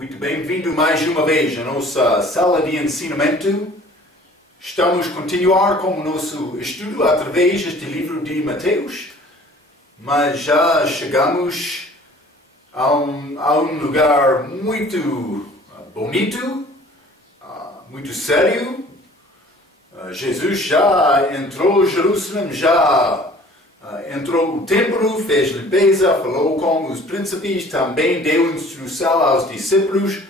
Muito bem-vindo mais uma vez à nossa sala de ensinamento. Estamos a continuar com o nosso estudo através deste livro de Mateus, mas já chegamos a um lugar muito bonito, muito sério. Jesus já entrou em Jerusalém, já entrou no templo, fez limpeza, falou com os príncipes, também deu instrução aos discípulos,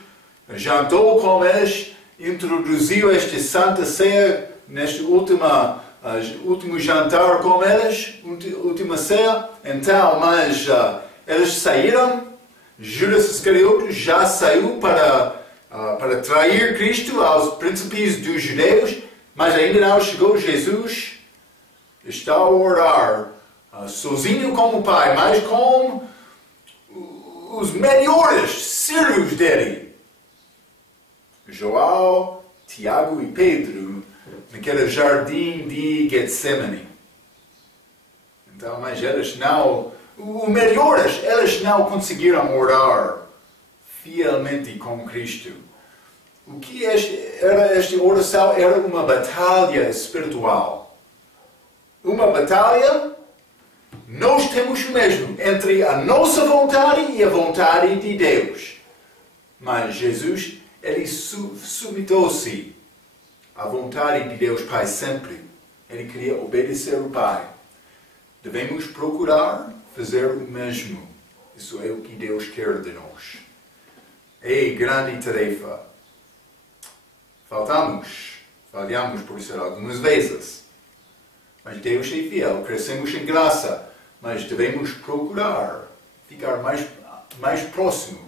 jantou com eles, introduziu esta Santa Ceia neste último jantar com eles, última ceia. Então, mas eles saíram, Judas Iscariotes já saiu para trair Cristo aos príncipes dos judeus, mas ainda não chegou Jesus. Está a orar sozinho com o Pai, mas com os melhores servos dele. João, Tiago e Pedro, naquele jardim de Getsemane. Então, mas eles não conseguiram orar fielmente com Cristo. O que era esta oração? Era uma batalha espiritual. Uma batalha, nós temos o mesmo, entre a nossa vontade e a vontade de Deus. Mas Jesus, ele submeteu-se à vontade de Deus Pai sempre. Ele queria obedecer ao Pai. Devemos procurar fazer o mesmo. Isso é o que Deus quer de nós. É grande tarefa. Falhamos por isso algumas vezes. Mas Deus é fiel, crescemos em graça. Mas devemos procurar ficar mais próximo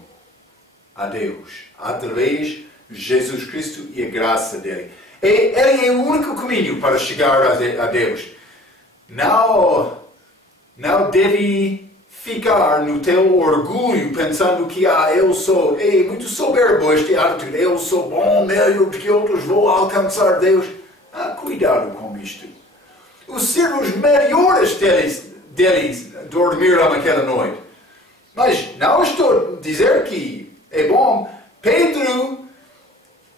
a Deus, através de Jesus Cristo e a graça dele. Ele é o único caminho para chegar a Deus. Não deve ficar no teu orgulho pensando que eu sou muito soberbo este atitude, eu sou bom, melhor do que outros, vou alcançar Deus. Cuidado com isto. Os servos melhores deles dormiram naquela noite. Mas não estou a dizer que é bom. Pedro,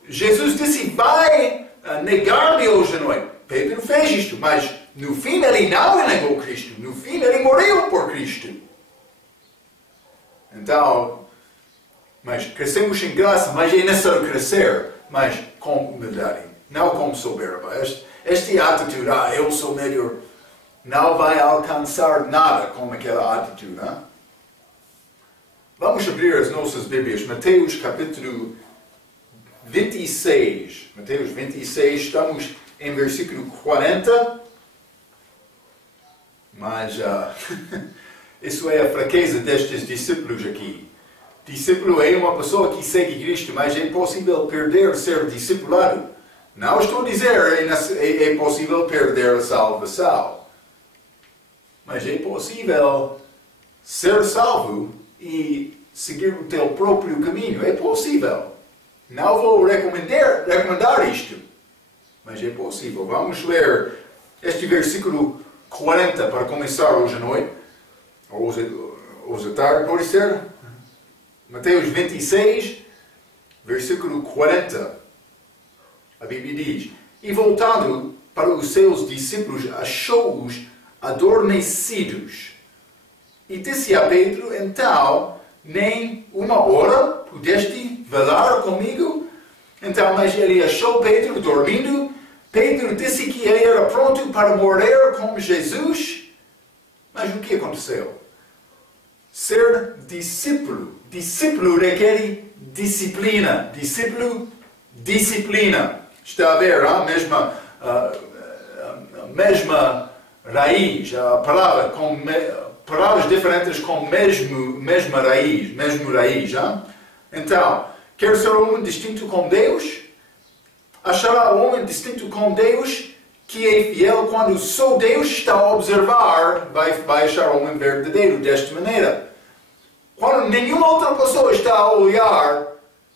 Jesus disse, vai negar-me hoje à noite. Pedro fez isto, mas no fim ele não negou Cristo. No fim ele morreu por Cristo. Então, mas crescemos em graça, mas é necessário crescer, mas com humildade, não com soberba. Esta atitude, eu sou melhor, não vai alcançar nada com aquela atitude. Né? Vamos abrir as nossas Bíblias. Mateus capítulo 26. Mateus 26, estamos em versículo 40. Mas isso é a fraqueza destes discípulos aqui. Discípulo é uma pessoa que segue Cristo, mas é possível perder ser discipulado. Não estou a dizer é possível perder a salvação. Mas é possível ser salvo e seguir o teu próprio caminho. É possível. Não vou recomendar isto. Mas é possível. Vamos ler este versículo 40 para começar hoje à noite. Ou hoje à tarde, pode ser? Mateus 26, versículo 40. A Bíblia diz, e voltando para os seus discípulos, achou-os adormecidos. E disse a Pedro, então, nem uma hora pudeste velar comigo? Então, mas ele achou Pedro dormindo. Pedro disse que ele era pronto para morrer com Jesus. Mas o que aconteceu? Ser discípulo. Discípulo requer disciplina. Disciplina. Está a ver a mesma raiz, a palavra com palavras diferentes com mesma raiz. Hein? Então, quer ser um homem distinto com Deus? Achará o homem distinto com Deus que é fiel quando só Deus está a observar, vai achar o homem verdadeiro desta maneira. Quando nenhuma outra pessoa está a olhar,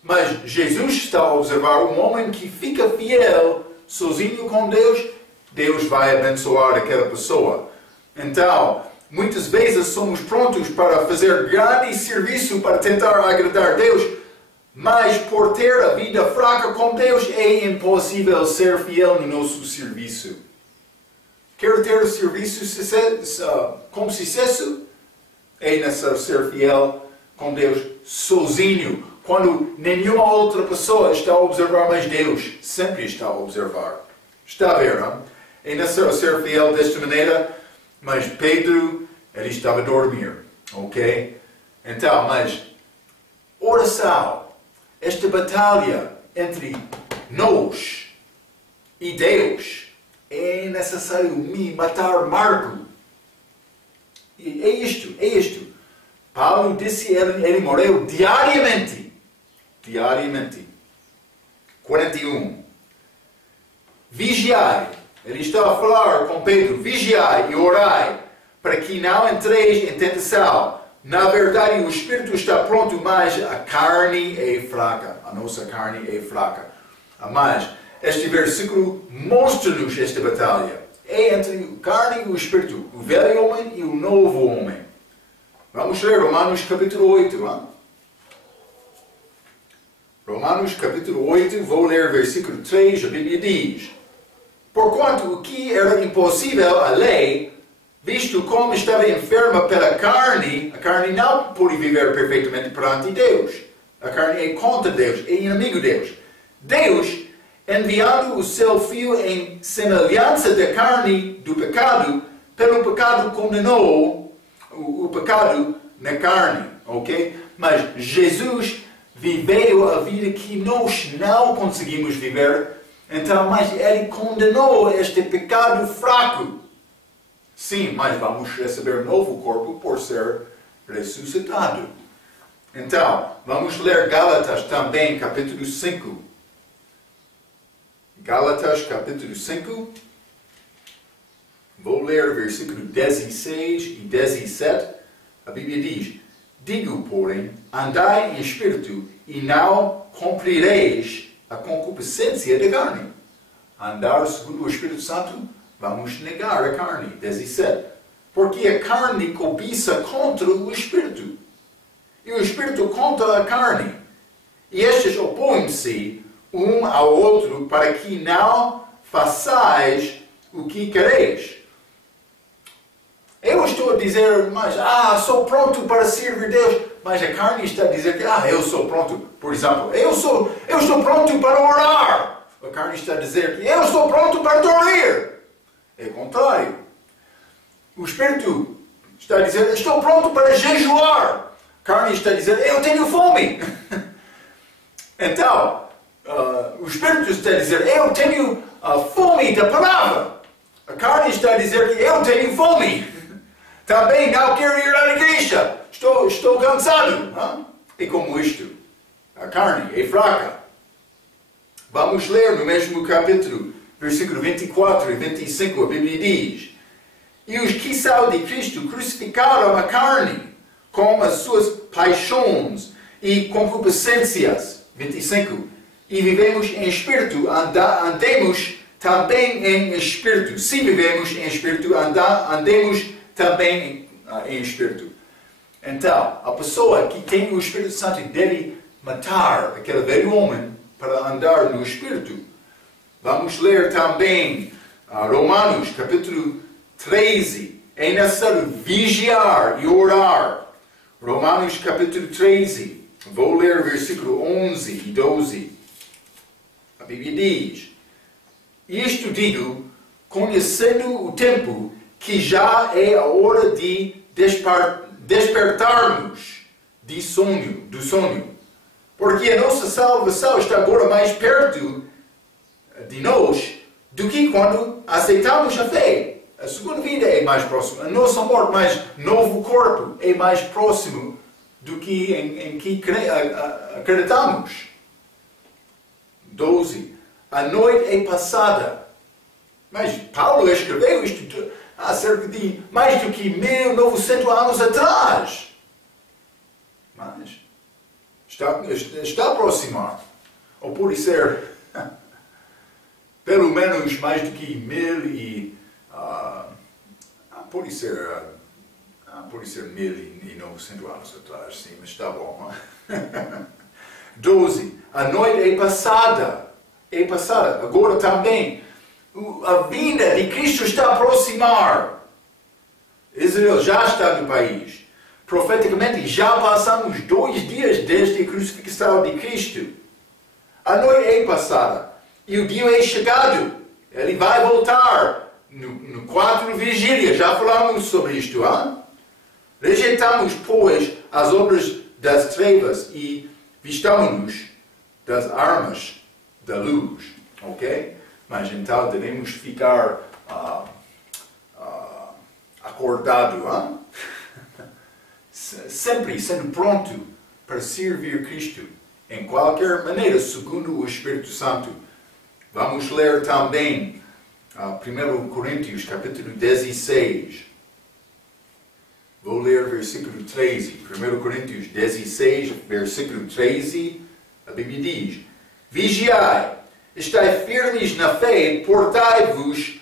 mas Jesus está a observar um homem que fica fiel, sozinho com Deus, Deus vai abençoar aquela pessoa. Então, muitas vezes somos prontos para fazer grande serviço para tentar agradar Deus, Mas por ter a vida fraca com Deus, é impossível ser fiel no nosso serviço. Quer ter o serviço com sucesso? É necessário ser fiel com Deus sozinho. Quando nenhuma outra pessoa está a observar, mas Deus sempre está a observar. Está a ver, não? É necessário ser fiel desta maneira, mas Pedro, ele estava a dormir, ok? Então, mas oração, esta batalha entre nós e Deus, é necessário me matar Marco. E é isto. Paulo disse, ele morreu diariamente. 41. Vigiai. Ele está a falar com Pedro. Vigiai e orai, para que não entreis em tentação. Na verdade, o espírito está pronto, mas a carne é fraca. A nossa carne é fraca. Mas este versículo mostra-nos esta batalha. É entre a carne e o espírito. O velho homem e o novo homem. Vamos ler Romanos capítulo 8. Não? Romanos capítulo 8, vou ler versículo 3. A Bíblia diz: porquanto o que era impossível à lei, visto como estava enferma pela carne, a carne não pode viver perfeitamente perante Deus. A carne é contra Deus, é inimigo de Deus. Deus, enviando o seu Filho em semelhança da carne do pecado, pelo pecado condenou o pecado na carne, ok? Mas Jesus viveu a vida que nós não conseguimos viver, então, mas Ele condenou este pecado fraco. Sim, mas vamos receber um novo corpo por ser ressuscitado. Então, vamos ler Gálatas também, capítulo 5. Gálatas, capítulo 5. Vou ler versículo 16 e 17. A Bíblia diz: digo, porém, andai em espírito, e não cumprireis a concupiscência da carne. Andar segundo o Espírito Santo, vamos negar a carne. 17. Porque a carne cobiça contra o Espírito, e o Espírito contra a carne. E estes opõem-se um ao outro, para que não façais o que quereis. Eu estou a dizer, mas, sou pronto para servir Deus. Mas a carne está a dizer que, eu sou pronto. Por exemplo, eu estou pronto para orar. A carne está a dizer que eu estou pronto para dormir. É o contrário. O Espírito está a dizer, estou pronto para jejuar. A carne está a dizer, eu tenho fome. Então, o Espírito está a dizer, eu tenho fome da palavra. A carne está a dizer que eu tenho fome. Também não quero ir à igreja. Estou cansado. Não? É como isto. A carne é fraca. Vamos ler no mesmo capítulo, versículo 24 e 25, a Bíblia diz: e os que são de Cristo crucificaram a carne com as suas paixões e concupiscências. 25. E vivemos em espírito, andemos também em espírito. Se vivemos em espírito, andemos também em espírito. Então, a pessoa que tem o Espírito Santo deve matar aquele velho homem para andar no espírito. Vamos ler também Romanos capítulo 13. É necessário vigiar e orar. Romanos capítulo 13. Vou ler versículo 11 e 12. A Bíblia diz: isto digo, conhecendo o tempo, que já é a hora de despertarmos do sonho. Porque a nossa salvação está agora mais perto de nós do que quando aceitamos a fé. A segunda vida é mais próxima. A nossa morte, mais novo corpo, é mais próximo do que em que acreditamos. 12. A noite é passada. Mas Paulo escreveu isto há cerca de mais do que 1900 anos atrás. Mas está a aproximar. Ou pode ser pelo menos mais do que 1900 anos atrás, sim, mas está bom. 12. A noite é passada. É passada. Agora também. A vinda de Cristo está a aproximar. Israel já está no país. Profeticamente, já passamos 2 dias desde a crucifixão de Cristo. A noite é passada. E o dia é chegado. Ele vai voltar no 4 de vigília. Já falamos sobre isto. Hein? Rejeitamos, pois, as obras das trevas e vistamos-nos das armas da luz. Ok? Mas então devemos ficar acordado, hein? Sempre sendo pronto para servir Cristo, em qualquer maneira, segundo o Espírito Santo. Vamos ler também 1 Coríntios, capítulo 16. Vou ler versículo 13. 1 Coríntios 16, versículo 13. A Bíblia diz: Vigiai, estai firmes na fé, portai-vos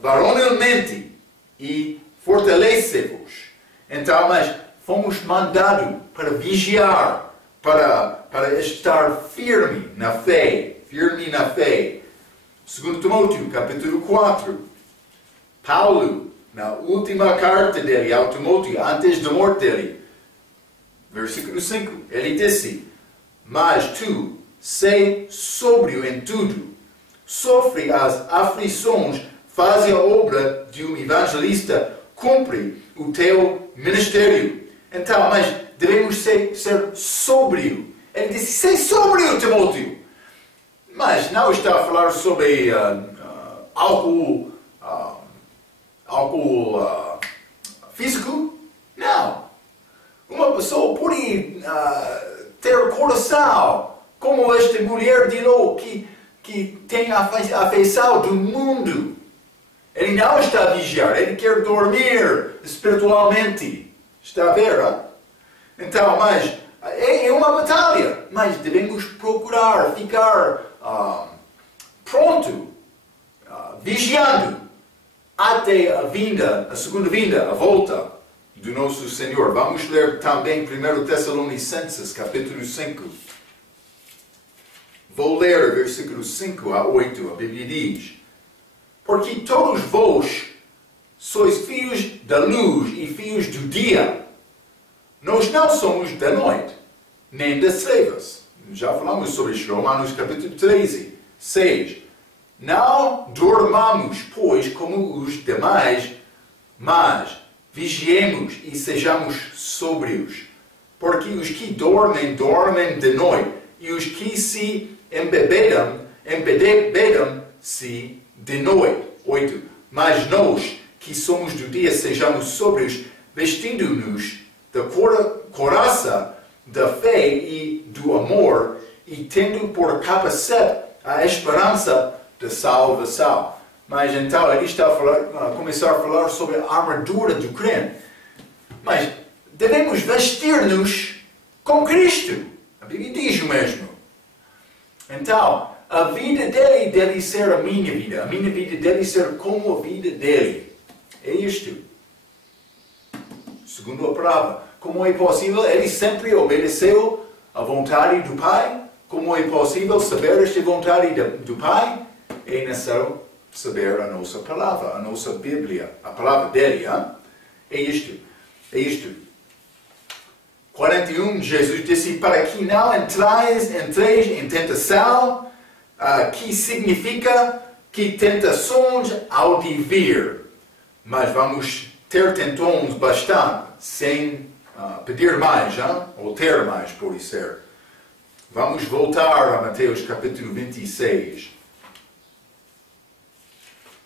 varonilmente e fortalecei-vos. Então, mas fomos mandados para vigiar, para estar firme na fé. 2 Timóteo, capítulo 4. Paulo, na última carta dele ao Timóteo, antes da morte dele, versículo 5, ele disse: Mas tu, sei sóbrio em tudo, sofre as aflições, faz a obra de um evangelista, cumpre o teu ministério. Então, mas devemos ser sóbrio. Ele disse: sei sóbrio, Timóteo. Mas não está a falar sobre álcool físico? Não. Uma pessoa pode ter coração como esta mulher de Ló, que tem a afeição do mundo. Ele não está a vigiar, ele quer dormir espiritualmente. Está a ver? Hein? Então, mas é uma batalha. Mas devemos procurar ficar pronto, vigiando, até a segunda vinda, a volta do nosso Senhor. Vamos ler também 1 Tessalonicenses, capítulo 5. Vou ler versículos 5 a 8. A Bíblia diz: Porque todos vós sois filhos da luz e filhos do dia. Nós não somos da noite, nem das trevas. Já falamos sobre isso, Romanos capítulo 13, 6. Não dormamos, pois, como os demais, mas vigiemos e sejamos sóbrios. Porque os que dormem, dormem de noite, e os que se embebedam-se de noite. 8. Mas nós, que somos do dia, sejamos sóbrios, vestindo-nos da couraça da fé e do amor, e tendo por capacete a esperança da salvação. Mas então ele está a começar a falar sobre a armadura do crente. Mas devemos vestir-nos com Cristo. A Bíblia diz o mesmo. Então, a vida dele deve ser a minha vida. A minha vida deve ser como a vida dele. É isto. Segundo a palavra. Como é possível? Ele sempre obedeceu à vontade do Pai. Como é possível saber esta vontade do Pai? É necessário saber a nossa palavra, a nossa Bíblia, a palavra dele. Hein? É isto. É isto. 41, Jesus disse: para que não entreis em tentação, que significa que tentações há de vir. Mas vamos ter tentões bastante, sem pedir mais, hein? Ou ter mais, por ser. Vamos voltar a Mateus capítulo 26.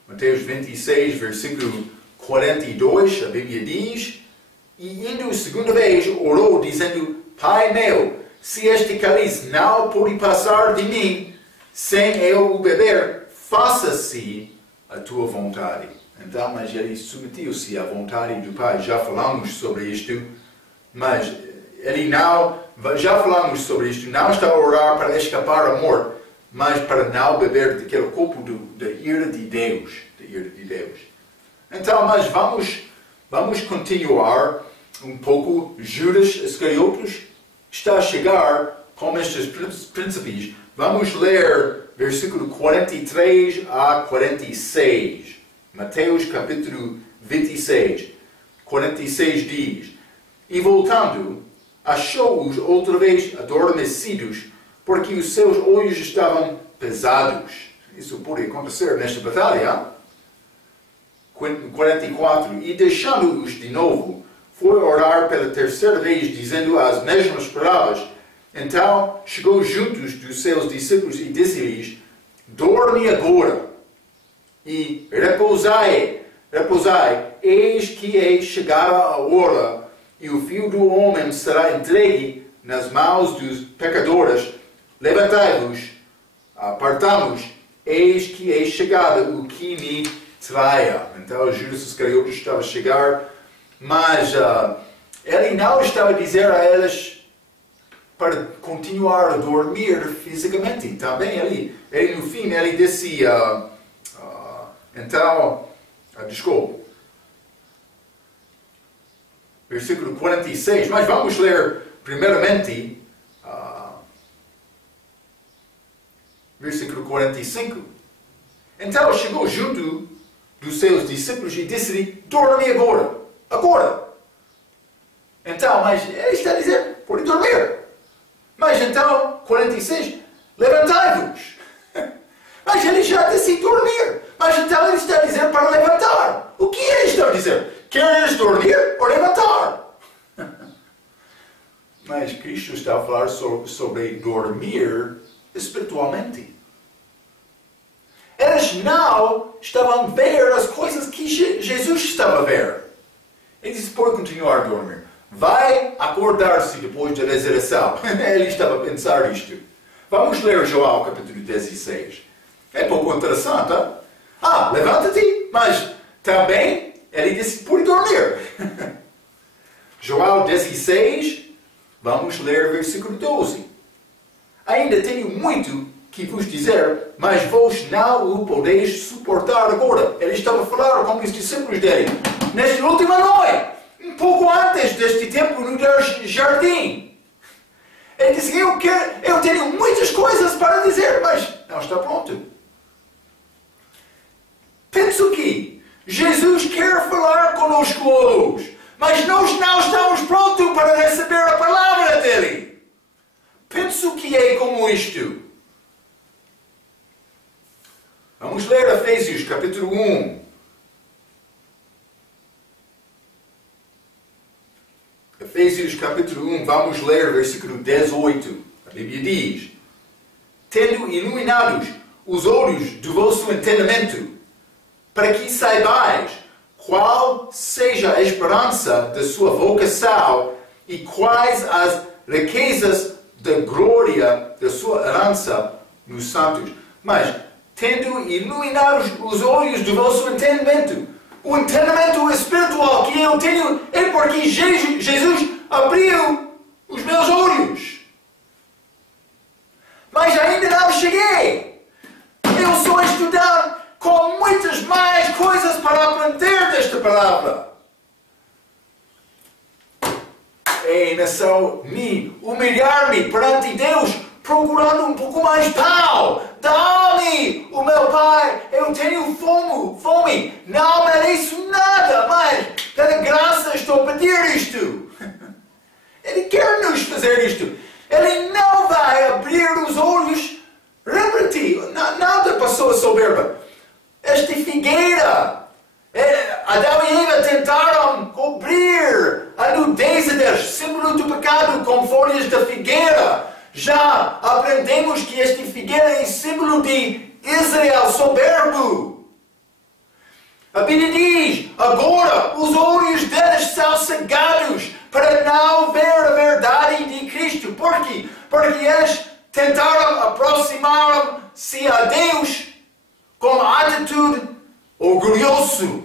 Mateus 26, versículo 42, a Bíblia diz: E indo segunda vez, orou, dizendo: Pai meu, se este cálice não pode passar de mim, sem eu o beber, faça-se a tua vontade. Então, mas ele submeteu-se à vontade do Pai. Já falamos sobre isto, mas ele não, já falamos sobre isto, não está a orar para escapar à morte, mas para não beber daquele copo da ira de Deus. Então, mas vamos continuar um pouco. Judas Iscariotes está a chegar com estes príncipes. Vamos ler versículo 43 a 46. Mateus capítulo 26. 46 diz: E voltando, achou-os outra vez adormecidos, porque os seus olhos estavam pesados. Isso pode acontecer nesta batalha. 44. E deixando-os de novo, foi orar pela terceira vez, dizendo as mesmas palavras. Então chegou juntos dos seus discípulos e disse-lhes: Dorme agora e repousai, eis que é chegada a hora, e o Filho do Homem será entregue nas mãos dos pecadores. Levantai-vos, partamos, eis que é chegada o que me traia. Então Judas Iscariote estava a chegar, mas ele não estava a dizer a elas para continuar a dormir fisicamente. Também ele no fim, ele disse, desculpe, versículo 46, mas vamos ler primeiramente versículo 45. Então chegou junto dos seus discípulos e disse-lhe: Dorme agora. Então, mas ele está a dizer, pode dormir. Mas então, 46, levantai-vos. Mas ele já disse dormir. Mas então ele está a dizer para levantar. O que ele está a dizer? Queres dormir ou levantar? Mas Cristo está a falar sobre dormir espiritualmente. Eles não estavam a ver as coisas que Jesus estava a ver. Ele disse: pode continuar a dormir. Vai acordar-se depois da ressurreição. Ele estava a pensar isto. Vamos ler João capítulo 16. É pouco interessante. Levanta-te, mas também ele disse: pode dormir. João 16, vamos ler versículo 12. Ainda tenho muito que vos dizer, mas vós não o podeis suportar agora. Ele estava a falar com os discípulos dele nesta última noite, um pouco antes deste tempo no jardim. Ele disse: eu tenho muitas coisas para dizer, mas não está pronto. Penso que Jesus quer falar conosco hoje, mas nós não estamos prontos para receber a palavra dele. Penso que é como isto. Vamos ler Efésios capítulo 1. Efésios capítulo 1, vamos ler versículo 18. A Bíblia diz: Tendo iluminados os olhos do vosso entendimento, para que saibais qual seja a esperança da sua vocação e quais as riquezas da glória da sua herança nos santos. Mas, tendo iluminados os olhos do vosso entendimento, o entendimento espiritual que eu tenho é porque Jesus abriu os meus olhos. Mas ainda não cheguei. Eu sou estudante com muitas mais coisas para aprender desta palavra. É nação me humilhar-me perante Deus, procurando um pouco mais pão. Dá-me, o meu Pai, eu tenho fome, não mereço nada, mas pela graça estou a pedir isto. Ele quer nos fazer isto. Ele não vai abrir os olhos. Lembra-te, não da pessoa soberba. Esta figueira, Adão e Eva tentaram cobrir a nudez deles, símbolo do pecado, com folhas da figueira. Já aprendemos que esta figueira é símbolo de Israel soberbo. A Bíblia diz: agora os olhos deles são cegados para não ver a verdade de Cristo. Por quê? Porque eles tentaram aproximar-se a Deus com atitude orgulhosa,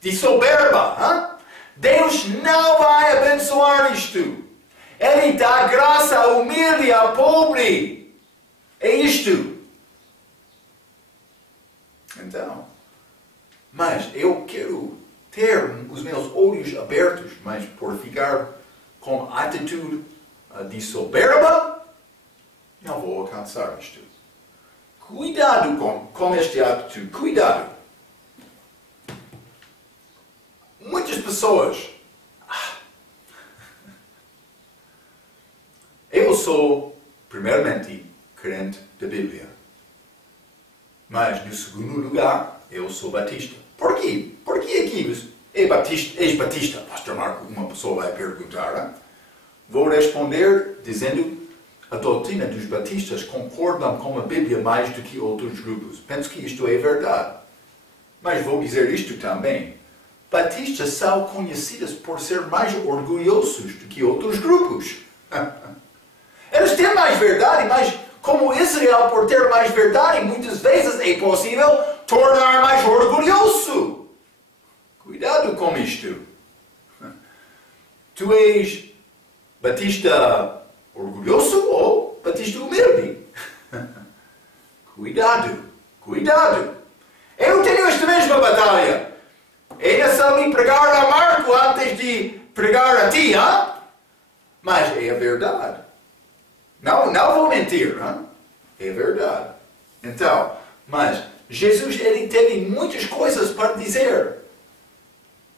de soberba. Deus não vai abençoar isto. Ele dá graça ao humilde e ao pobre. É isto. Então, mas eu quero ter os meus olhos abertos, mas por ficar com atitude de soberba, não vou alcançar isto. Cuidado com este atitude, cuidado. Muitas pessoas, eu sou, primeiramente, crente da Bíblia. Mas, no segundo lugar, eu sou batista. Por quê? Por que aqui és batista? Pastor Marco, uma pessoa vai perguntar. Hein? Vou responder dizendo a doutrina dos batistas concordam com a Bíblia mais do que outros grupos. Penso que isto é verdade. Mas vou dizer isto também. Batistas são conhecidos por ser mais orgulhosos do que outros grupos. Eles têm mais verdade, mas como Israel, por ter mais verdade, muitas vezes é possível tornar mais orgulhoso. Cuidado com isto. Tu és batista orgulhoso ou batista humilde? Cuidado, cuidado. Eu tenho esta mesma batalha. É necessário pregar a Marco antes de pregar a ti, hein? Mas é a verdade. Não vou mentir, hein? É verdade. Então, mas Jesus ele teve muitas coisas para dizer.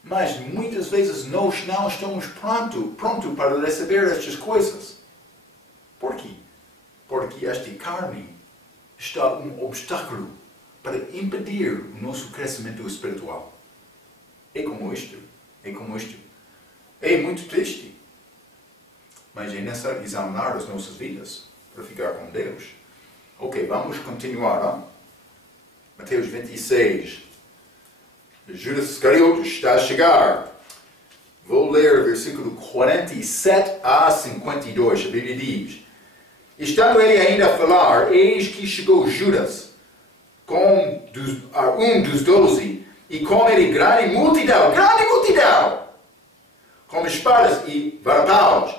Mas muitas vezes nós não estamos prontos para receber estas coisas. Por quê? Porque esta carne está um obstáculo para impedir o nosso crescimento espiritual. É como isto. É como isto. É muito triste. Mas é necessário examinar as nossas vidas para ficar com Deus. Ok, vamos continuar. Hein? Mateus 26. Judas Iscariotes está a chegar. Vou ler versículo 47 a 52. A Bíblia diz: estando ele ainda a falar, eis que chegou Judas, um dos 12, e com ele grande multidão, com espadas e varpaus,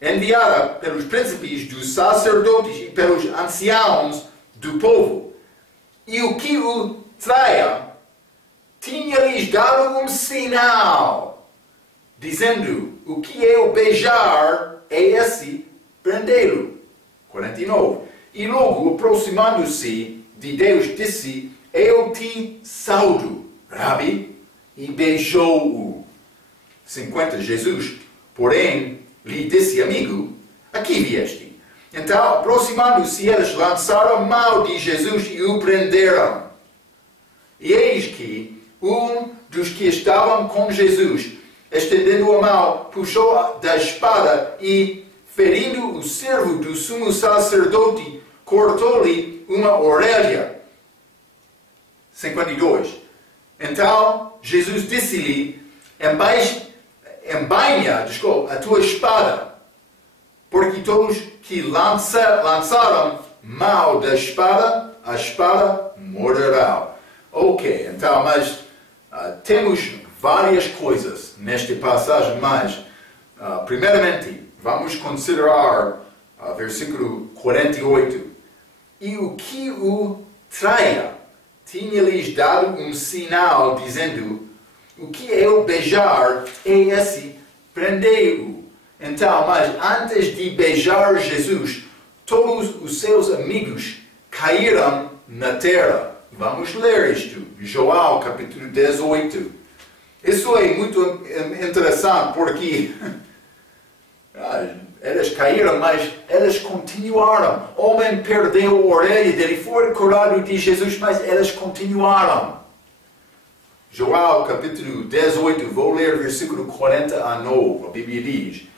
enviada pelos príncipes dos sacerdotes e pelos anciãos do povo. E o que o traia tinha-lhes dado um sinal, dizendo: o que eu beijar é esse, prendê-lo. 49. E logo, aproximando-se de Deus, disse: eu te saúdo, Rabi, e beijou-o. 50. Jesus, porém, lhe disse: amigo, aqui vieste. Então, aproximando-se, eles lançaram mão de Jesus e o prenderam. E eis que um dos que estavam com Jesus, estendendo a mão, puxou da espada e, ferindo o servo do sumo sacerdote, cortou-lhe uma orelha. 52. Então, Jesus disse-lhe: embainha a tua espada, porque todos que lançaram mão da espada, a espada morderá. Ok, então, mas temos várias coisas nesta passagem, mas primeiramente vamos considerar versículo 48. E o que o traia tinha-lhes dado um sinal, dizendo: o que eu beijar é esse, prendei-o. Então, mas antes de beijar Jesus, todos os seus amigos caíram na terra. Vamos ler isto, João capítulo 18. Isso é muito interessante porque eles caíram, mas eles continuaram. O homem perdeu a orelha dele, foi curado de Jesus, mas eles continuaram. João capítulo 18, vou ler versículo 40 a 9. A Bíblia diz,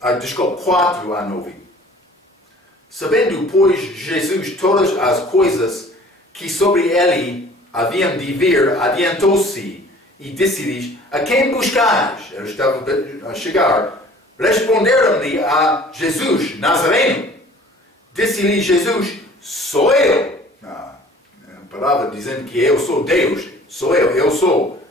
4 a 9. Sabendo, pois, Jesus todas as coisas que sobre ele haviam de vir, adiantou-se e disse-lhes: a quem buscais? Eles estavam a chegar. Responderam-lhe a Jesus, Nazareno. Disse-lhe Jesus: sou eu. A palavra dizendo que eu sou Deus. Sou eu sou.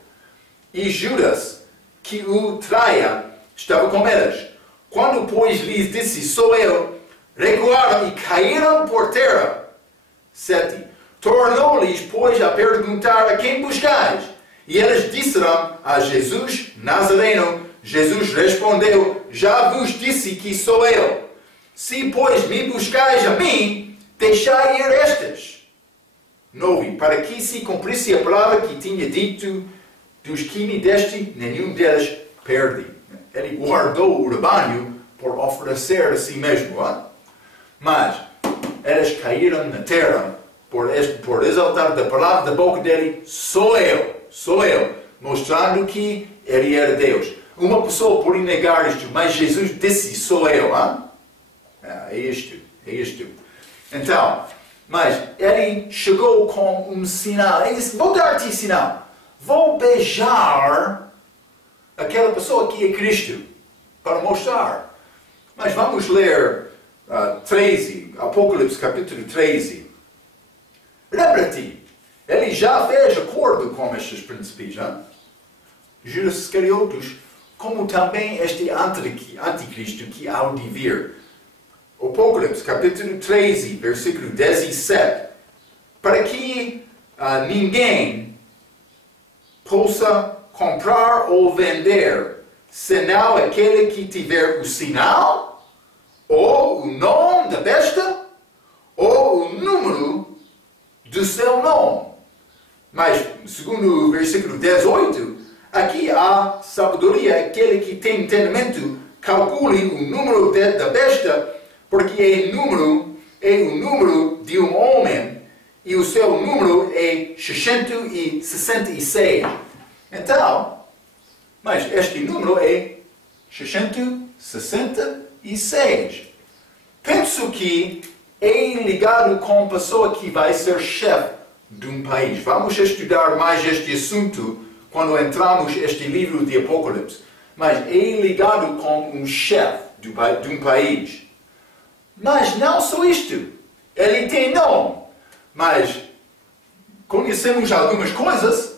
E Judas, que o traia, estava com eles. Quando, pois, lhes disse: sou eu, recuaram e caíram por terra. 7. Tornou-lhes, pois, a perguntar: a quem buscais? E eles disseram a Jesus, Nazareno. Jesus respondeu, já vos disse que sou eu. Se, pois, me buscais a mim, deixai ir estas. 9. Para que se cumprisse a palavra que tinha dito, dos que me deste, nenhum deles perde. Ele guardou o rebanho por oferecer a si mesmo. Mas eles caíram na terra por exaltar da palavra da boca dele, sou eu, mostrando que ele era Deus. Uma pessoa pode negar isto, mas Jesus disse, sou eu. É isto. Então, mas ele chegou com um sinal. Ele disse, vou dar-te sinal. Vou beijar aquela pessoa que é Cristo, para mostrar. Mas vamos ler 13, Apocalipse capítulo 13. Lembra-te, ele já fez acordo com estes príncipes, Judas Iscariotes, como também este anticristo que há de vir. Apocalipse capítulo 13, versículo 17. Para que ninguém possa comprar ou vender, senão aquele que tiver o sinal, ou o nome da besta, ou o número do seu nome. Mas, segundo o versículo 18, aqui há sabedoria, aquele que tem entendimento, calcule o número da besta, porque é o número de um homem, e o seu número é 666. Então, mas este número é 666. Penso que é ligado com a pessoa que vai ser chefe de um país. Vamos estudar mais este assunto quando entramos neste livro de Apocalipse. Mas é ligado com um chefe de um país. Mas não só isto. Ele tem nome. Mas conhecemos algumas coisas.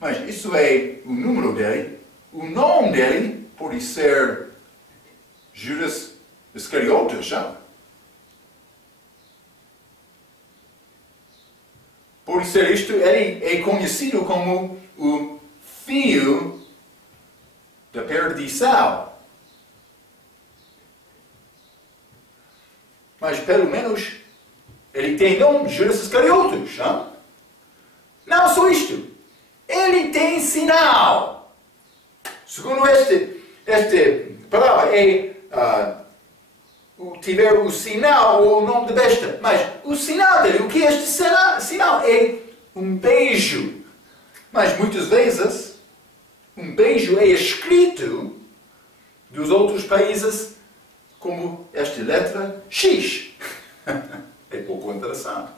Mas isso é o número dele. O nome dele pode ser Judas Iscariotes, já. Por ser isto, ele é conhecido como o filho da perdição. Mas pelo menos ele tem nome, Judas Iscariotes. Não só isto. Ele tem sinal. Segundo esta palavra, tiver o sinal ou o nome da besta. Mas o sinal dele, o que é este sinal? É um beijo. Mas muitas vezes, um beijo é escrito dos outros países como esta letra X. É pouco interessante.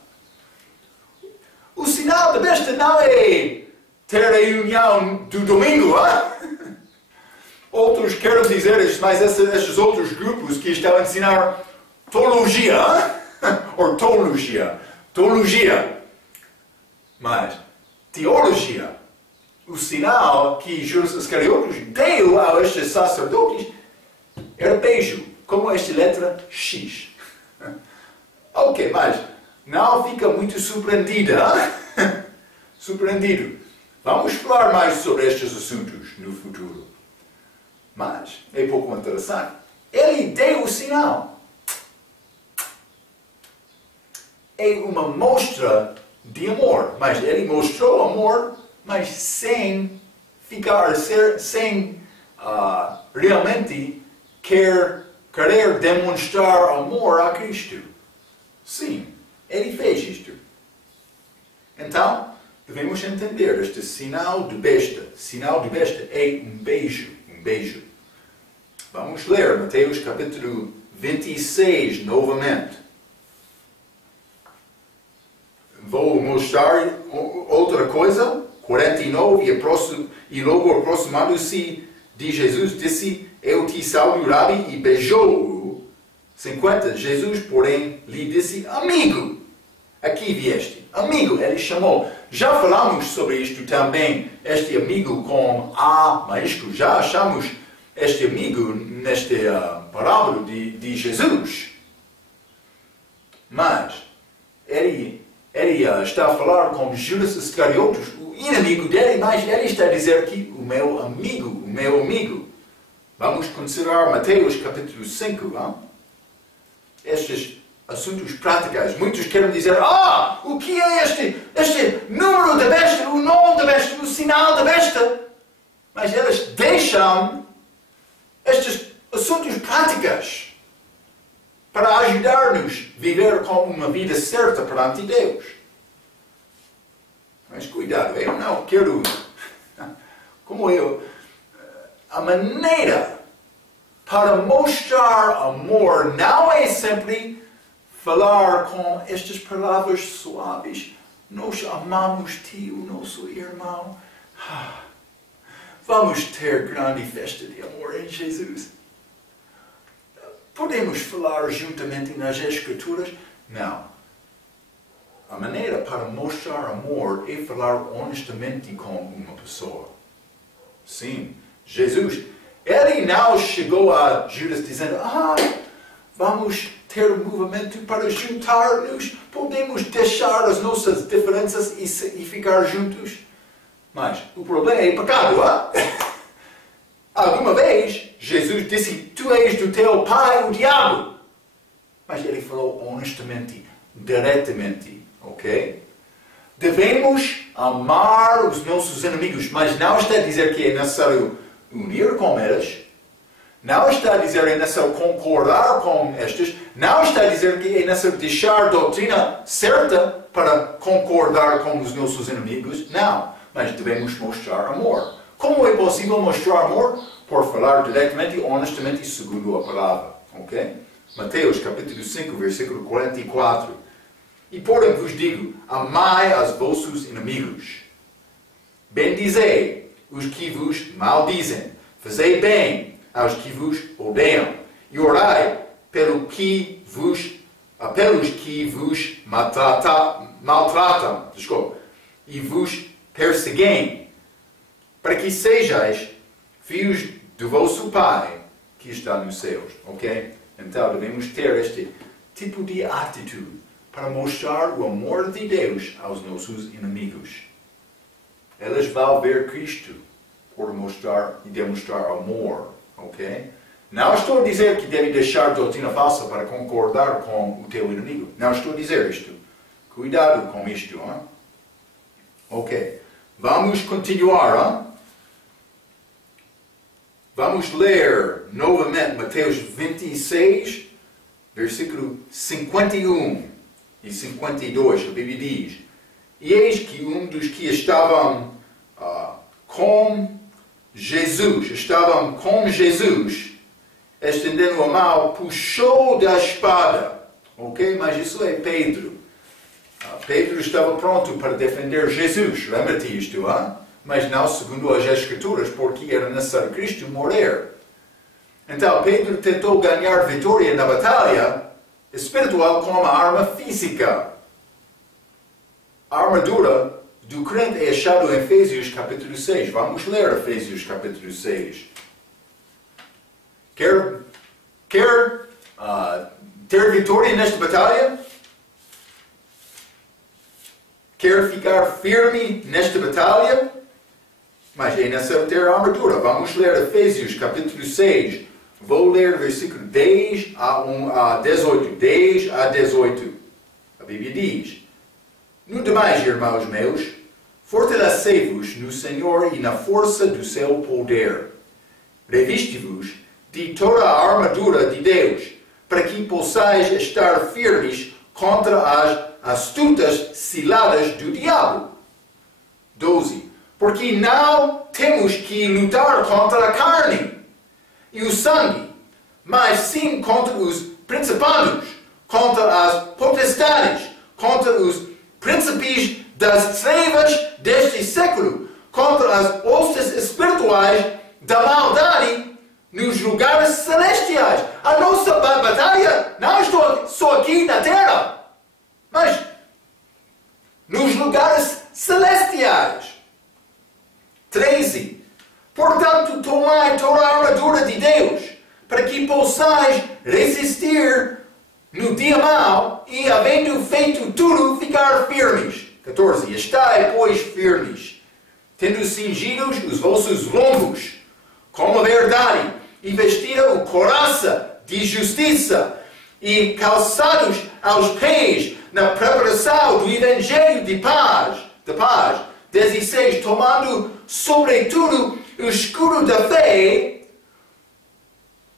O sinal da besta não é ter a reunião do domingo, Outros querem dizer, mas esses outros grupos que estão a ensinar teologia, ou teologia. Mas, teologia, o sinal que Judas Iscariotes deu a estes sacerdotes era beijo, como esta letra X. Ok, mas não fica muito surpreendida, surpreendido. Vamos falar mais sobre estes assuntos no futuro. Mas é pouco interessante. Ele deu o sinal. É uma mostra de amor. Mas ele mostrou amor, mas sem realmente querer demonstrar amor a Cristo. Sim, ele fez isto. Então, devemos entender este sinal de besta. Sinal de besta é um beijo. Vamos ler Mateus capítulo 26 novamente. Vou mostrar outra coisa. 49, e logo aproximando-se de Jesus, disse, eu te salvo, Rabi, e beijou-o. 50, Jesus, porém, lhe disse, amigo, aqui vieste. Amigo, ele chamou. Já falamos sobre isto também, este amigo com A maiúsculo. Já achamos este amigo nesta parábola de Jesus. Mas ele está a falar com Judas Iscariotes, o inimigo dele, mas ele está a dizer aqui, o meu amigo. Vamos considerar Mateus capítulo 5. Hein? Estes assuntos práticos. Muitos querem dizer, o que é este número da besta, o nome da besta, o sinal da besta? Mas eles deixam estes assuntos práticos para ajudar-nos a viver com uma vida certa perante Deus. Mas cuidado, eu não quero, a maneira para mostrar amor não é sempre falar com estas palavras suaves. Nós amamos-te, o nosso irmão. Vamos ter grande festa de amor em Jesus. Podemos falar juntamente nas Escrituras? Não. A maneira para mostrar amor é falar honestamente com uma pessoa. Sim, Jesus, ele não chegou a Judas dizendo, vamos ter um movimento para juntar-nos, podemos deixar as nossas diferenças e ficar juntos. Mas o problema é pecado, Alguma vez, Jesus disse, tu és do teu pai, o diabo. Mas ele falou honestamente, diretamente, ok? Devemos amar os nossos inimigos, mas não está a dizer que é necessário unir com eles. Não está a dizer que é necessário concordar com estes. Não está a dizer que é necessário deixar a doutrina certa para concordar com os nossos inimigos. Não. Mas devemos mostrar amor. Como é possível mostrar amor? Por falar diretamente e honestamente segundo a palavra. Ok? Mateus capítulo 5, versículo 44. E porém vos digo, amai aos vossos inimigos. Bendizei os que vos maldizem. Fazei bem aos que vos odeiam. E orai pelos que vos maltratam. E vos perseguem, para que sejais filhos do vosso Pai que está nos céus. Ok? Então devemos ter este tipo de atitude para mostrar o amor de Deus aos nossos inimigos. Eles vão ver Cristo por mostrar e demonstrar amor. Ok? Não estou a dizer que deve deixar doutrina falsa para concordar com o teu inimigo. Não estou a dizer isto. Cuidado com isto. Ok. Vamos continuar. Vamos ler novamente Mateus 26, versículo 51 e 52. A Bíblia diz, e eis que um dos que estavam com Jesus, estendendo a mão, puxou da espada. Ok? Mas isso é Pedro. Pedro estava pronto para defender Jesus. Lembra-te isto, mas não segundo as Escrituras, porque era necessário Cristo morrer. Então, Pedro tentou ganhar vitória na batalha espiritual com uma arma física. A armadura do crente é achada em Efésios capítulo 6. Vamos ler Efésios capítulo 6. Quer ter vitória nesta batalha? Quer ficar firme nesta batalha? Mas é necessário ter a armadura. Vamos ler Efésios capítulo 6. Vou ler versículo 10 a 18. 10 a 18. A Bíblia diz, no demais, irmãos meus, fortalecei-vos no Senhor e na força do seu poder. Reviste-vos de toda a armadura de Deus, para que possais estar firmes contra as astutas ciladas do diabo. 12. Porque não temos que lutar contra a carne e o sangue, mas sim contra os principados, contra as potestades, contra os príncipes das trevas deste século, contra as hostes espirituais da maldade nos lugares celestiais. A nossa batalha não está só aqui na terra, mas nos lugares celestiais. 13. Portanto, tomai toda a armadura de Deus, para que possais resistir no dia mau e, havendo feito tudo, ficar firmes. 14. Estai, pois, firmes, tendo cingidos os vossos lombos com a verdade, e vestida o couraça de justiça, e calçados aos pés na preparação do Evangelho de paz. 16. Tomando sobretudo o escudo da fé,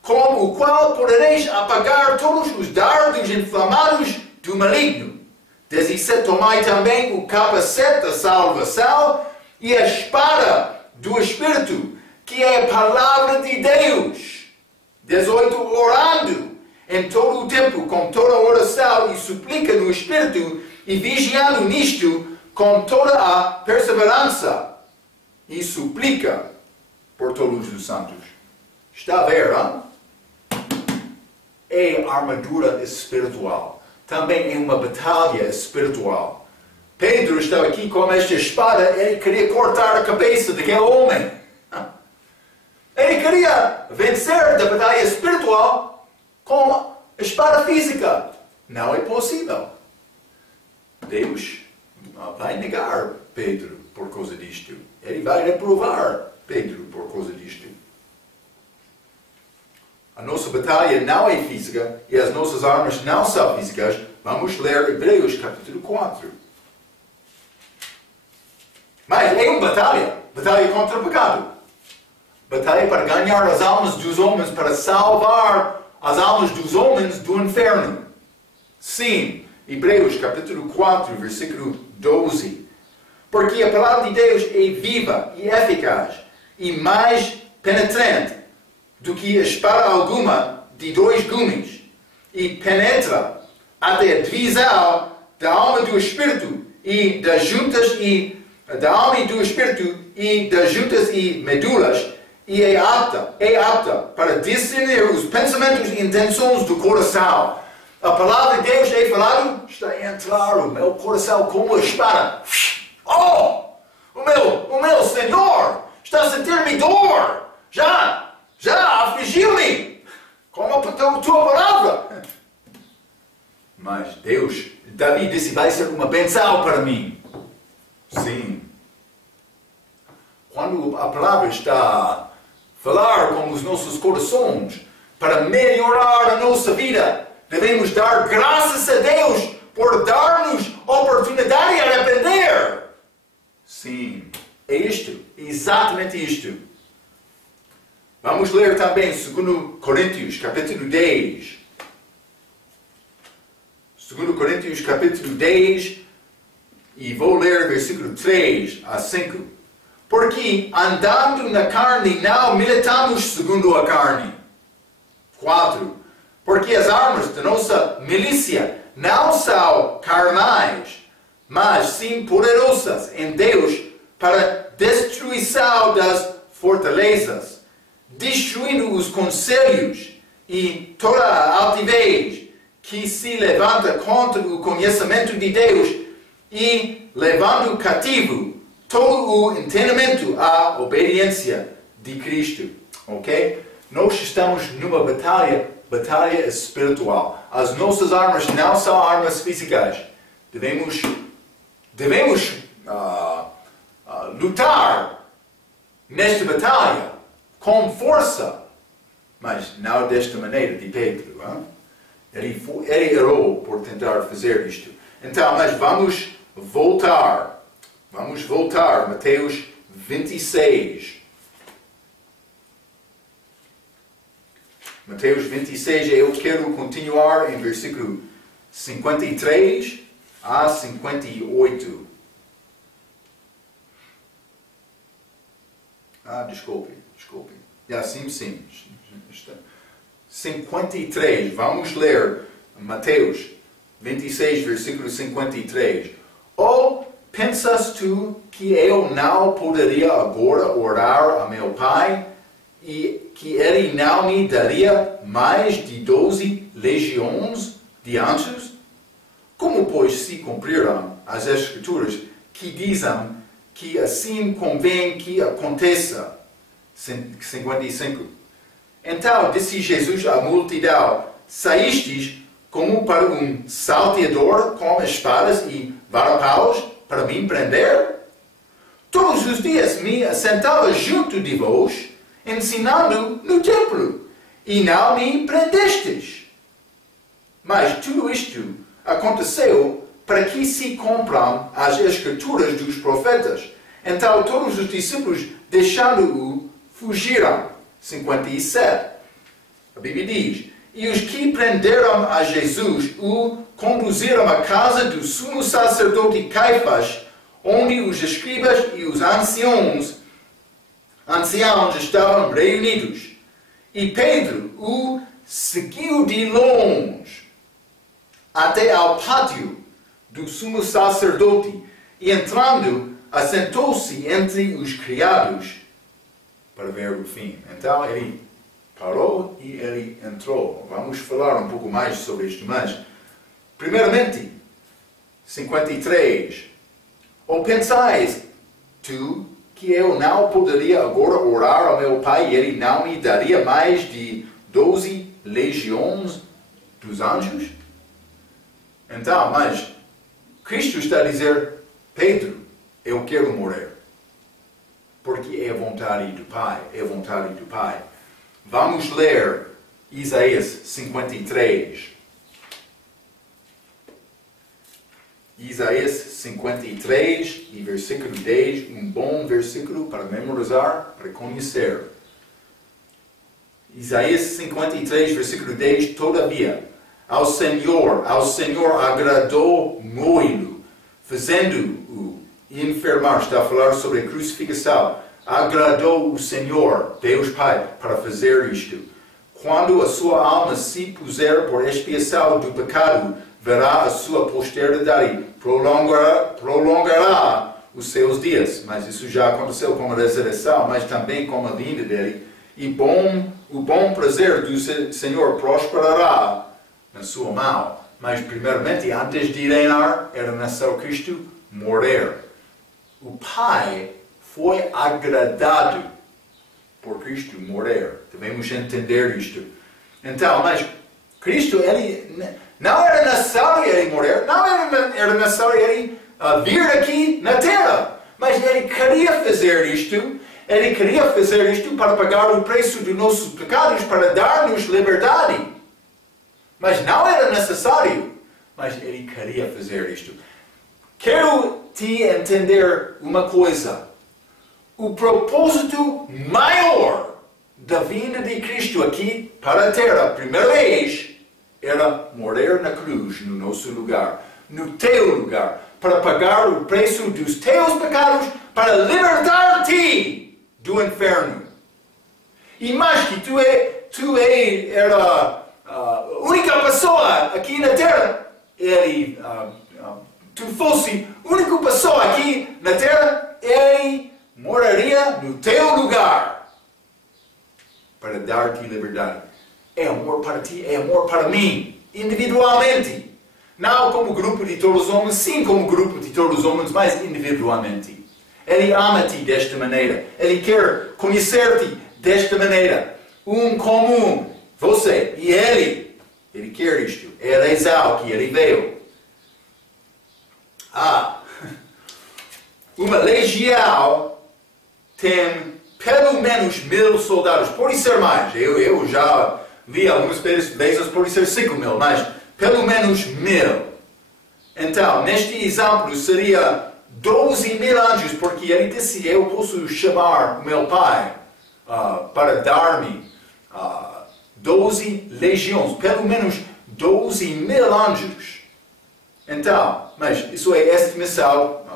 com o qual podereis apagar todos os dardos inflamados do maligno. 17. Tomai também o capacete da salvação e a espada do Espírito, que é a palavra de Deus. 18. Orando em todo o tempo, com toda oração e súplica no Espírito, e vigiando nisto com toda a perseverança e súplica por todos os santos. Está a ver, hein? É armadura espiritual. Também é uma batalha espiritual. Pedro estava aqui com esta espada, ele queria cortar a cabeça daquele homem. Ele queria vencer da batalha espiritual com a espada física. Não é possível. Deus vai negar Pedro por causa disto. Ele vai reprovar Pedro por causa disto. A nossa batalha não é física e as nossas armas não são físicas. Vamos ler Hebreus capítulo 4. Mas é uma batalha. Batalha contra o pecado. Batalha para ganhar as almas dos homens, para salvar as almas dos homens do inferno. Sim, Hebreus capítulo 4, versículo 12. Porque a palavra de Deus é viva e eficaz e mais penetrante do que espada alguma de 2 gumes, e penetra até a divisão da alma do espírito e das juntas e da alma e do espírito e das juntas e medulas, e é apta para discernir os pensamentos e intenções do coração. A palavra de Deus é falada, está a entrar o meu coração como uma espada. Oh! O meu Senhor está a sentir-me dor. Já afligiu-me com a tua palavra. Mas Davi disse, vai ser uma benção para mim. Sim. Quando a palavra está a falar com os nossos corações para melhorar a nossa vida, devemos dar graças a Deus por dar-nos oportunidade de arrepender. Sim, é isto, exatamente isto. Vamos ler também 2 Coríntios, capítulo 10. 2 Coríntios, capítulo 10, e vou ler versículo 3 a 5. Porque andando na carne não militamos segundo a carne. 4. Porque as armas da nossa milícia não são carnais, mas sim poderosas em Deus para destruição das fortalezas, destruindo os conselhos e toda a altivez que se levanta contra o conhecimento de Deus, e levando cativo todo o entendimento à obediência de Cristo. Ok? Nós estamos numa batalha espiritual. As nossas armas não são armas físicas. Devemos lutar nesta batalha com força, mas não desta maneira de Pedro. Ele errou por tentar fazer isto. Então, mas vamos voltar. Mateus 26. Mateus 26, eu quero continuar em versículo 53 a 58. Desculpe. Sim. 53, vamos ler Mateus 26, versículo 53. Ou pensas tu que eu não poderia agora orar a meu Pai, e que Ele não me daria mais de 12 legiões de anjos? Como, pois, se cumprirão as Escrituras que dizem que assim convém que aconteça? 55. Então disse Jesus à multidão: saístes como para um salteador com espadas e varapaus para me prender? Todos os dias me assentava junto de vós ensinando no templo, e não me prendestes. Mas tudo isto aconteceu para que se cumpram as escrituras dos profetas. Então todos os discípulos, deixando-o, fugiram. 57. A Bíblia diz: e os que prenderam a Jesus o conduziram à casa do sumo sacerdote Caifás, onde os escribas e os anciãos estavam reunidos. E Pedro o seguiu de longe até ao pátio do sumo sacerdote e, entrando, assentou-se entre os criados para ver o fim. Então ele parou e ele entrou. Vamos falar um pouco mais sobre isto, mas primeiramente, 53. Ou pensais tu que eu não poderia agora orar ao meu Pai e Ele não me daria mais de 12 legiões dos anjos? Então, mas Cristo está a dizer: Pedro, eu quero morrer, porque é a vontade do Pai, é a vontade do Pai. Vamos ler Isaías 53. Isaías 53 e versículo 10, um bom versículo para memorizar, para conhecer. Isaías 53, versículo 10, todavia, ao Senhor agradou moê-lo, fazendo-o enfermar. Está a falar sobre a crucificação. Agradou o Senhor, Deus Pai, para fazer isto. Quando a sua alma se puser por expiação do pecado, verá a sua posteridade, prolongará os seus dias. Mas isso já aconteceu com a ressurreição, mas também com a vinda dele. E o bom prazer do Senhor prosperará na sua mão. Mas primeiramente, antes de reinar, era necessário Cristo morrer. O Pai foi agradado por Cristo morrer. Devemos entender isto. Então, mas Cristo, ele não era necessário ele morrer, não era necessário ele vir aqui na terra. Mas ele queria fazer isto. Ele queria fazer isto para pagar o preço dos nossos pecados, para dar-nos liberdade. Mas não era necessário. Mas ele queria fazer isto. Quero te entender uma coisa. O propósito maior da vinda de Cristo aqui para a terra, a primeira vez, era morrer na cruz, no nosso lugar, no teu lugar, para pagar o preço dos teus pecados, para libertar-te do inferno. E mais que tu era a única pessoa aqui na terra, tu fosse a única pessoa aqui na terra, ele moraria no teu lugar para dar-te liberdade. É amor para ti, é amor para mim, individualmente. Não como grupo de todos os homens, sim como grupo de todos os homens, mas individualmente. Ele ama-te desta maneira. Ele quer conhecer-te desta maneira. Um comum, você e ele. Ele quer isto. É a razão que ele veio. Uma legião tem pelo menos 1000 soldados. Pode ser mais. Eu já vi algumas vezes pode ser 5.000, mas pelo menos 1000. Então, neste exemplo seria 12.000 anjos, porque ele disse: eu posso chamar o meu Pai para dar-me 12 legiões, pelo menos 12.000 anjos. Então, mas isso é estimação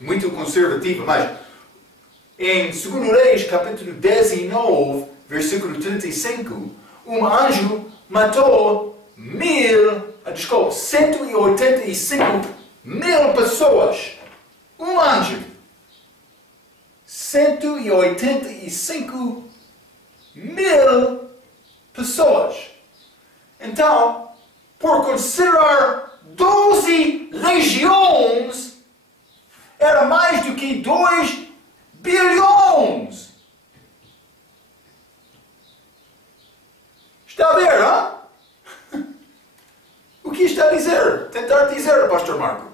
muito conservativa, mas em 2 Reis, capítulo 19, versículo 35, um anjo matou 185.000 pessoas. Um anjo. 185.000 pessoas. Então, por considerar 12 legiões, era mais do que 2 bilhões. Está a ver, não? O que está a dizer? Tentar dizer, Pastor Marco.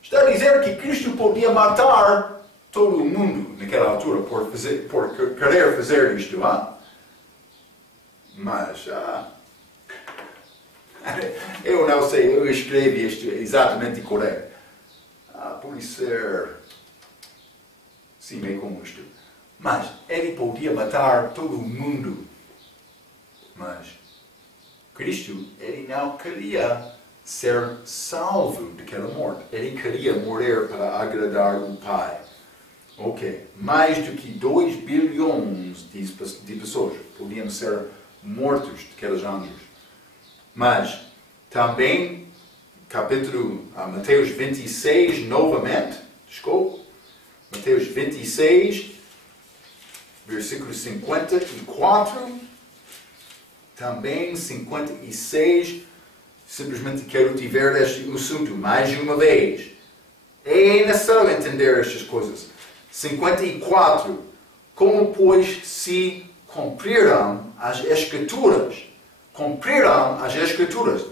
Está a dizer que Cristo podia matar todo o mundo naquela altura por querer fazer isto. Mas eu não sei, eu escrevi isto exatamente correto. Pode ser sim, meio como isto. Mas ele podia matar todo o mundo. Mas Cristo, ele não queria ser salvo daquela morte. Ele queria morrer para agradar o Pai. Ok, mais do que 2 bilhões de pessoas podiam ser mortos daqueles anjos. Mas também, Mateus 26, novamente, desculpa, Mateus 26, versículo 54, também 56, simplesmente quero te ver este assunto mais uma vez. É necessário entender estas coisas. 54. Como, pois, se cumprirão as Escrituras? Cumprirão as Escrituras.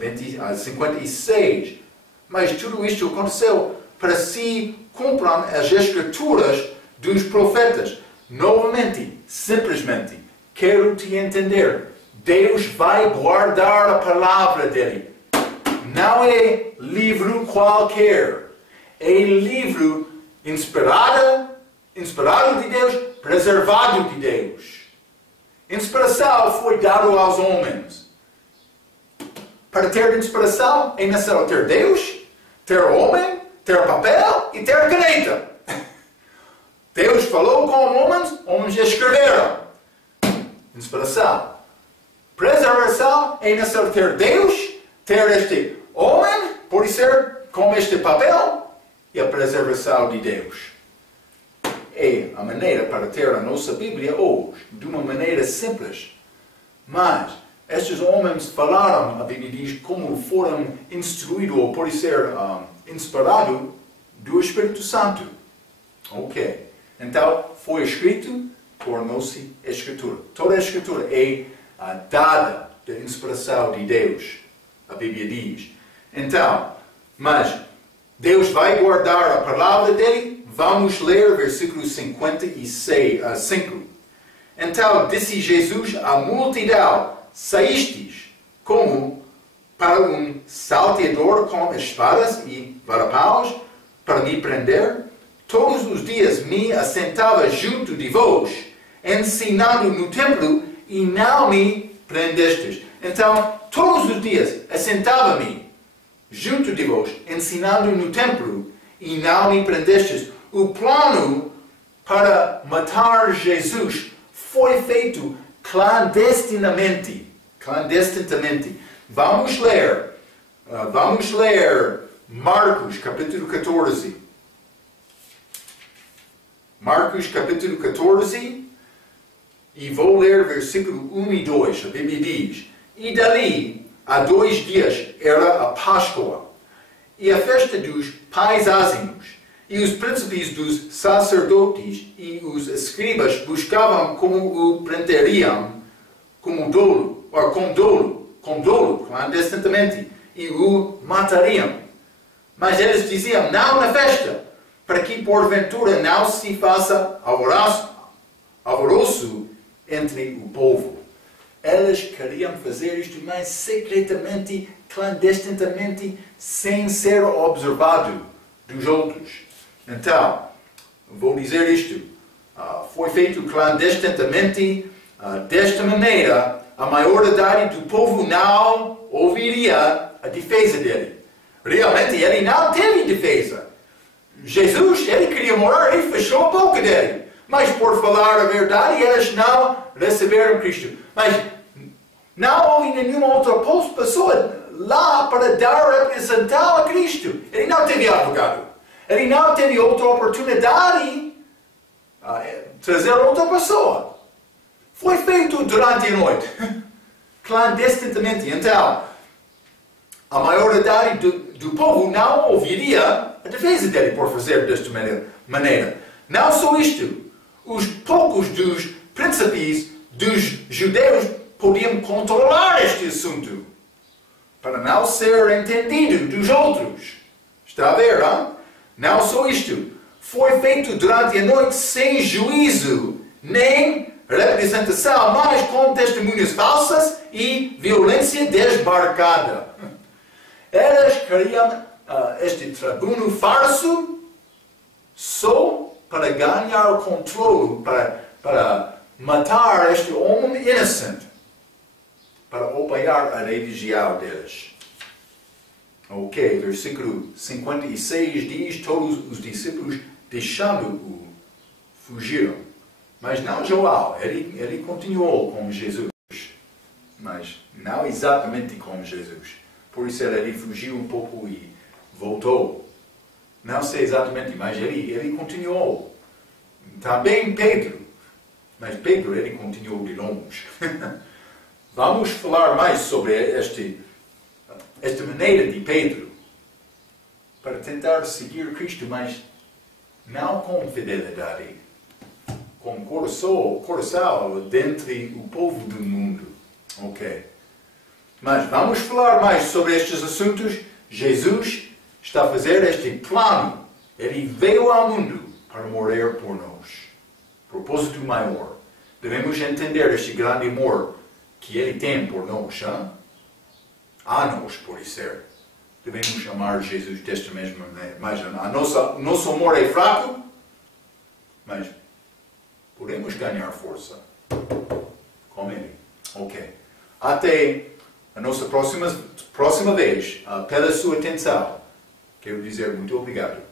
56. Mas tudo isto aconteceu para se cumpram as Escrituras dos profetas. Novamente, simplesmente, quero te entender. Deus vai guardar a palavra dele. Não é livro qualquer. É livro inspirado de Deus, preservado de Deus. Inspiração foi dada aos homens. Para ter inspiração é necessário ter Deus, ter homem, ter papel e ter caneta. Deus falou com homens escreveram. Inspiração. Preservação é necessário ter Deus, ter este homem, pode ser com este papel, e a preservação de Deus. É a maneira para ter a nossa Bíblia hoje, de uma maneira simples. Mas estes homens falaram, a Bíblia diz, como foram instruídos, ou pode ser inspirados do Espírito Santo. Ok. Então, foi escrito por nossa Escritura. Toda a Escritura é dada da inspiração de Deus, a Bíblia diz. Então, mas Deus vai guardar a palavra dele. Vamos ler versículo 55. Então disse Jesus à multidão: saístes como para um salteador com espadas e varapaus para me prender? Todos os dias me assentava junto de vós, ensinando no templo, e não me prendestes. Então, todos os dias assentava-me junto de vós, ensinando no templo, e não me prendestes. O plano para matar Jesus foi feito clandestinamente. Vamos ler Marcos capítulo 14. Marcos capítulo 14, e vou ler versículo 1 e 2. A Bíblia diz: e dali a 2 dias era a Páscoa, e a festa dos pães ázimos. E os príncipes dos sacerdotes e os escribas buscavam como o prenderiam com dolo, clandestinamente, e o matariam. Mas eles diziam: não na festa, para que porventura não se faça alvoroço entre o povo. Eles queriam fazer isto, mas secretamente, clandestinamente, sem ser observado dos outros. Então, vou dizer isto. Foi feito clandestinamente. Desta maneira, a maioridade do povo não ouviria a defesa dele. Realmente, ele não teve defesa. Jesus, ele queria morrer e fechou a boca dele. Mas por falar a verdade, eles não receberam Cristo. Mas não houve nenhuma outra pessoa lá para representar a Cristo. Ele não teve advogado. Ele não teve outra oportunidade de trazer outra pessoa. Foi feito durante a noite, clandestinamente. Então, a maioridade do povo não ouviria a defesa dele por fazer desta maneira. Não só isto, os poucos dos príncipes dos judeus podiam controlar este assunto, para não ser entendido dos outros. Está a ver, hein? Não só isto, foi feito durante a noite sem juízo, nem representação, mas com testemunhas falsas e violência desbarcada. Eles queriam este tribuno falso só para ganhar controle, para matar este homem inocente, para apoiar a religião deles. Ok, versículo 56 diz: todos os discípulos deixando-o fugiram. Mas não João, ele continuou com Jesus, mas não exatamente com Jesus. Por isso ele fugiu um pouco e voltou. Não sei exatamente, mas ele continuou. Também Pedro, mas Pedro ele continuou de longe. Vamos falar mais sobre esta maneira de Pedro para tentar seguir Cristo, mas não com fidelidade, com coração dentre o povo do mundo. Ok. Mas vamos falar mais sobre estes assuntos. Jesus está a fazer este plano. Ele veio ao mundo para morrer por nós. Propósito maior. Devemos entender este grande amor que Ele tem por nós. A nós, por ser. Devemos amar Jesus desta mesma maneira. Mas nosso amor é fraco, mas podemos ganhar força com Ele. Ok. Até a nossa próxima vez. Pela sua atenção. Quero dizer muito obrigado.